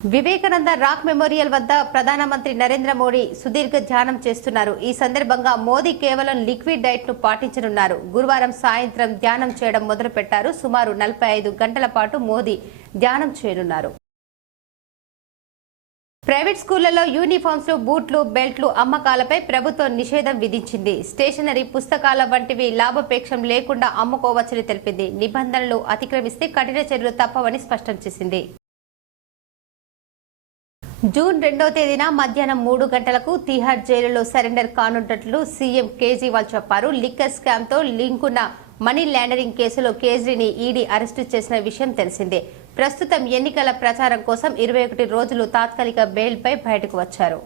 Vivekananda rock memorial వద్ద ప్రధానమంత్రి నరేంద్ర మోడీ సుదీర్ఘ ధ్యానం చేస్తున్నారు. ఈ సందర్భంగా మోదీ కేవలం లిక్విడ్ డైట్ ను పాటించనున్నారు. గురువారం సాయంత్రం ధ్యానం చేయడం మొదలుపెట్టారు. సుమారు 45 గంటల పాటు మోదీ ధ్యానం చేయనున్నారు. ప్రైవేట్ స్కూళ్లలో యూనిఫామ్స్, బూట్లు, బెల్ట్లు అమ్మకాలపై ప్రభుత్వం నిషేధం విధించింది. స్టేషనరీ, పుస్తకాల వంటివి లాభాపేక్షం లేకుండా అమ్ముకోవచ్చని తెలిపింది. నిబంధనలు అతిక్రమిస్తే కఠిన చర్యలు తప్పవని స్పష్టం చేసింది. జూన్ 2వ తేదీన మధ్యాహ్నం 3 గంటలకు తిహార్ జైలులో సరెండర్ కానున్నట్లు సీఎం కేజ్రీవాల్ చెప్పారు. లిక్కర్ స్కామ్ తో లింకున్న మనీ లాండరింగ్ కేసులో కేజ్రీని ఈడీ అరెస్టు చేసిన విషయం తెలిసిందే. ప్రస్తుతం ఎన్నికల ప్రచారం కోసం 21 రోజులు తాత్కాలిక బెయిల్పై బయటకు వచ్చారు.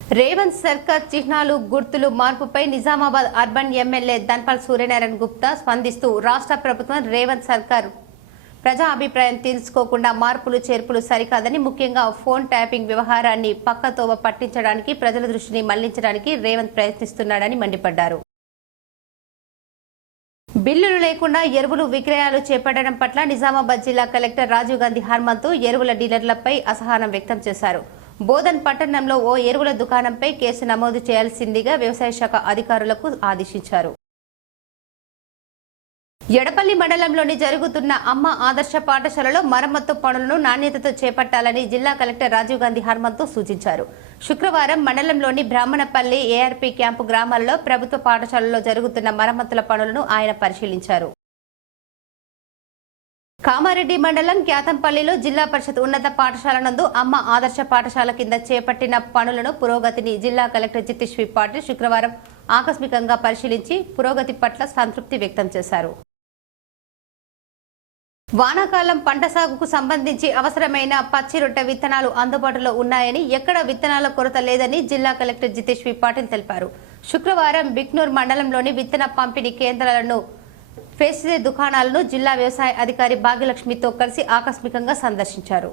రేవంత్ సర్కార్ చిహ్నాలు, గుర్తులు మార్పుపై నిజామాబాద్ అర్బన్ ఎమ్మెల్యే ధన్పాల్ సూర్యనారాయణ గుప్తా స్పందిస్తూ రాష్ట్ర ప్రభుత్వం రేవంత్ సర్కార్ ప్రజా అభిప్రాయం తెలుసుకోకుండా మార్పులు చేర్పులు సరికాదని, ముఖ్యంగా ఫోన్ ట్యాపింగ్ వ్యవహారాన్ని పక్కతోవ పట్టించడానికి, ప్రజల దృష్టిని మళ్లించడానికి రేవంత్ ప్రయత్నిస్తున్నాడని మండిపడ్డారు. బిల్లులు లేకుండా ఎరువులు విక్రయాలు చేపట్టడం పట్ల నిజామాబాద్ జిల్లా కలెక్టర్ రాజీవ్ గాంధీ హర్మంత్ ఎరువుల డీలర్లపై అసహనం వ్యక్తం చేశారు. బోధన్ పట్టణంలో ఓ ఎరువుల దుకాణంపై కేసు నమోదు చేయాల్సిందిగా వ్యవసాయ శాఖ అధికారులకు ఆదేశించారు. ఎడపల్లి మండలంలోని జరుగుతున్న అమ్మ ఆదర్శ పాఠశాలలో మరమ్మత్తు పనులను నాణ్యతతో చేపట్టాలని జిల్లా కలెక్టర్ రాజీవ్ గాంధీ హర్మంత్ సూచించారు. శుక్రవారం మండలంలోని బ్రాహ్మణపల్లి, ఏఆర్పీ క్యాంపు గ్రామాల్లో ప్రభుత్వ పాఠశాలలో జరుగుతున్న మరమ్మతుల పనులను ఆయన పరిశీలించారు. కామారెడ్డి మండలం క్యాతంపల్లిలో జిల్లా పరిషత్ ఉన్నత పాఠశాల నందు అమ్మ ఆదర్శ పాఠశాల కింద చేపట్టిన పనులను పురోగతిని జిల్లా కలెక్టర్ జితేశ్వరి పాటిల్ శుక్రవారం ఆకస్మికంగా పరిశీలించి పురోగతి పట్ల సంతృప్తి వ్యక్తం చేశారు. వానాకాలం పంట సాగుకు సంబంధించి అవసరమైన పచ్చి రొట్టె విత్తనాలు అందుబాటులో ఉన్నాయని, ఎక్కడ విత్తనాల కొరత లేదని జిల్లా కలెక్టర్ జితేశ్వరి పాటిల్ తెలిపారు. శుక్రవారం బిక్నూర్ మండలంలోని విత్తన పంపిణీ కేంద్రాలను, ఫెస్టివల్ దుకాణాలను జిల్లా వ్యవసాయ అధికారి భాగ్యలక్ష్మితో కలిసి ఆకస్మికంగా సందర్శించారు.